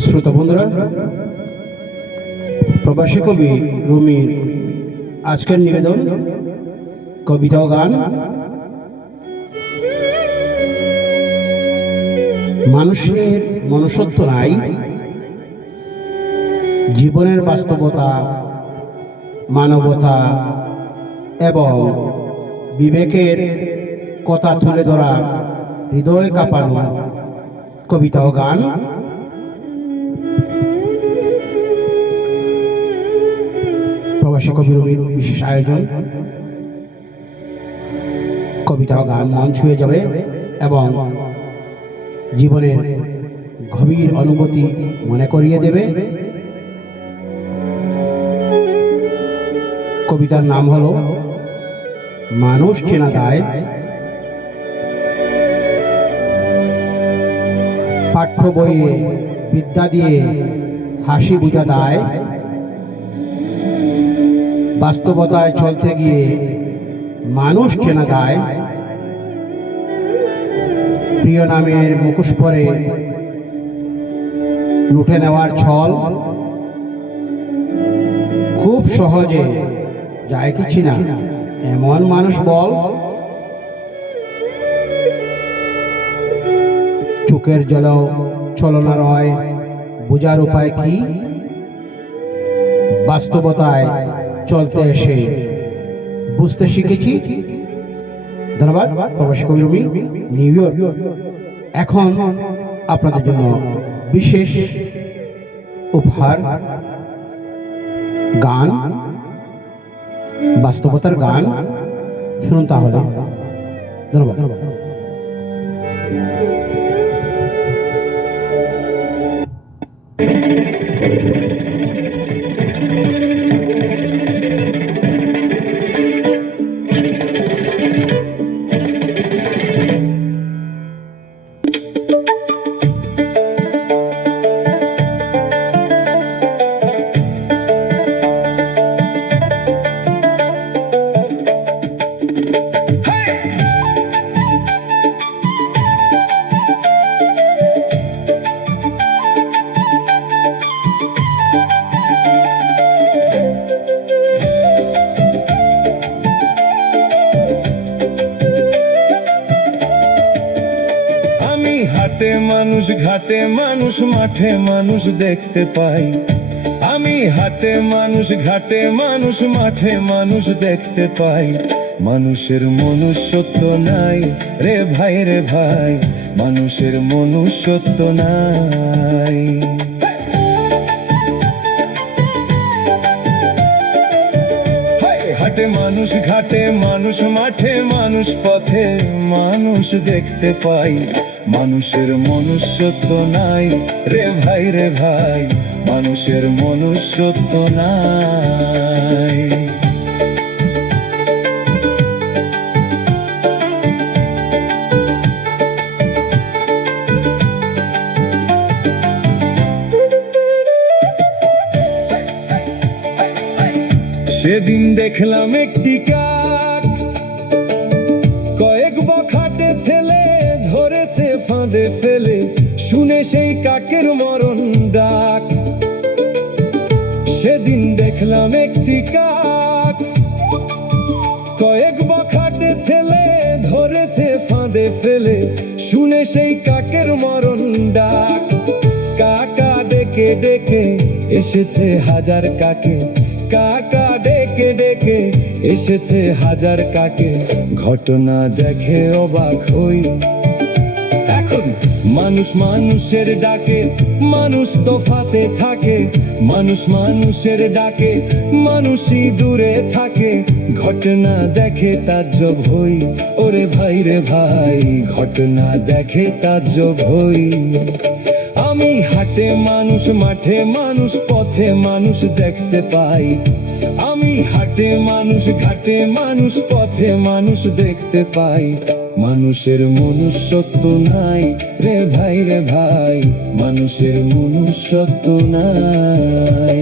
শ্রোতা বন্ধুরা, প্রবাসী কবি রুমির আজকের নিবেদন কবিতা ও গান। মানুষের মনুষ্যত্ব নাই, জীবনের বাস্তবতা, মানবতা এবং বিবেকের কথা তুলে ধরা হৃদয় কাঁপানো কবিতা ও গান। প্রবাসী কবি রুমির বিশেষ আয়োজন কবিতা ও গান মন ছুঁয়ে যাবে এবং জীবনের গভীর অনুভূতি মনে করিয়ে দেবে। কবিতার নাম হলো মানুষ চেনা দায়। পাঠ্য বইয়ে বিদ্যা দিয়ে হাসি বোঝা দায়, বাস্তবতায় চলতে গিয়ে মানুষ চেনা দায়। প্রিয় নামের মুখোশ পরে লুটে নেওয়ার ছল খুব সহজে যায় কি চিনা এমন মানুষ বল। চোখের জলেও ছলনা রয়, বোঝার উপায় কি? বাস্তবতায় চলতে এসে বুঝতে শিখেছি। ধন্যবাদ। প্রবাসী কবি রুমি, নিউ ইয়র্ক। এখন আপনাদের জন্য বিশেষ উপহার, গান, বাস্তবতার গান। শুনুন তাহলে। ধন্যবাদ। হাটে মানুষ, ঘাটে মানুষ, মাঠে মানুষ দেখতে পাই। আমি হাটে মানুষ, ঘাটে মানুষ, মাঠে মানুষ দেখতে পাই। মানুষের মনুষ্যত্ব নাই রে ভাই, রে ভাই, মানুষের মনুষ্যত্ব নাই। হাটে মানুষ, ঘাটে মানুষ, মাঠে মানুষ, পথে মানুষ দেখতে পাই। মানুষের মনুষ্যত্ব নাই রে ভাই, রে ভাই, মানুষের মনুষ্যত্ব নাই। সেদিন দেখলাম একটি কাক, কয়েক বখাটে ছেলে ধরেছে ফাঁদে ফেলে, শুনে সেই কাকের মরণ ডাক। সেদিন দেখলাম একটি কাক, কয়েক বখাটে ছেলে ধরেছে ফাঁদে ফেলে, শুনে সেই কাকের মরণ ডাক। কাকা ডেকে ডেকে এসেছে হাজার কাকে, কাকা ডেকে ডেকে এসেছে হাজার কাকে। ঘটনা দেখে অবাক হই, এখন মানুষ মানুষের ডাকে মানুষ তফাতে থাকে, মানুষ মানুষের ডাকে মানুষই দূরে থাকে। ঘটনা দেখে তাজ্জব হই, ওরে ভাই রে ভাই, ঘটনা দেখে তাজ্জব হই। আমি হাটে মানুষ, মাঠে মানুষ, পথে মানুষ দেখতে পাই। আমি হাটে মানুষ, ঘাটে মানুষ, পথে মানুষ দেখতে পাই। মানুষের মনুষ্যত্ব নাই রে ভাই, রে ভাই, মানুষের মনুষ্যত্ব নাই।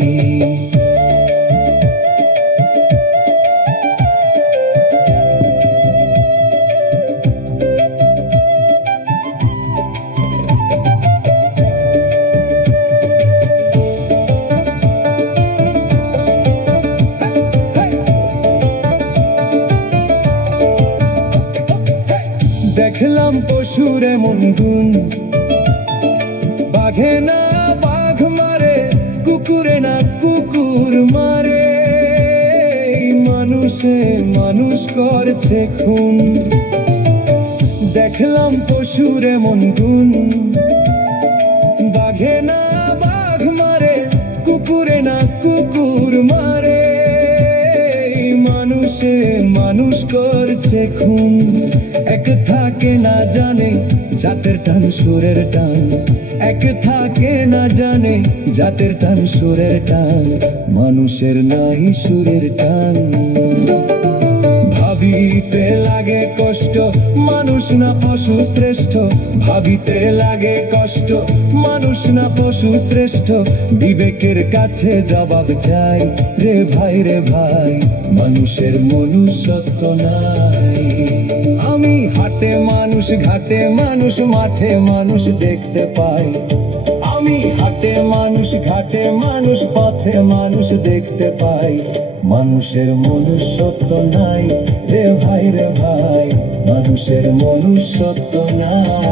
দেখলাম পশুর এমন গুণ, বাঘে না বাঘ মারে, কুকুরে না কুকুর মারে, এই মানুষে মানুষ করছে খুন। দেখলাম পশুর এমন গুণ, বাঘে না বাঘ মারে, কুকুরে না কুকুর মারে, এই মানুষে মানুষ করছে খুন। এক থাকে না জানে জাতের টান সুরের টান, এক থাকে না জানে জাতের টান সুরের টান, মানুষের নাই সুরের টান। ভাবিতে লাগে কষ্ট, মানুষ না পশু শ্রেষ্ঠ, ভাবিতে লাগে কষ্ট, মানুষ না পশু শ্রেষ্ঠ, বিবেকের কাছে জবাব চাই রে ভাই রে ভাই, মানুষের মনুষ্যত্ব নাই। আমি হাটে মানুষ, ঘাটে মানুষ, মাঠে মানুষ দেখতে পাই, আমি হাটে মানুষ, ঘাটে মানুষ, পথে মানুষ দেখতে পাই, মানুষের মনুষ্যত্ব নাই রে ভাই রে ভাই, মানুষের মনুষ্যত্ব নাই।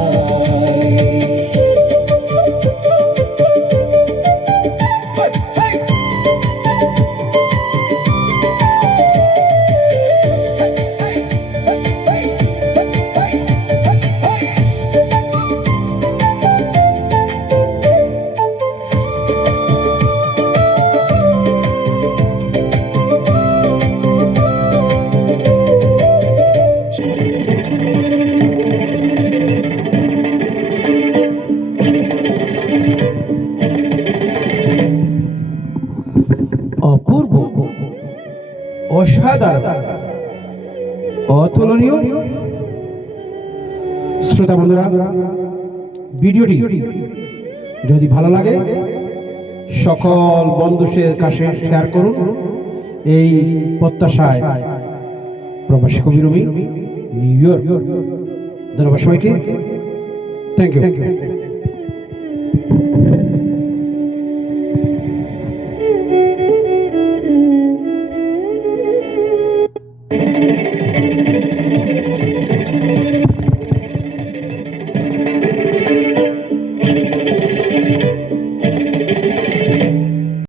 অপূর্ব, অসাধারণ, অতুলনীয়। শ্রোতা বন্ধুরা, ভিডিওটি যদি ভালো লাগে সকল বন্ধুদের কাছে শেয়ার করুন, এই প্রত্যাশায় প্রবাসী কবি রবি, নিউ ইয়র্ক। ধন্যবাদ সবাইকে, থ্যাংক ইউ।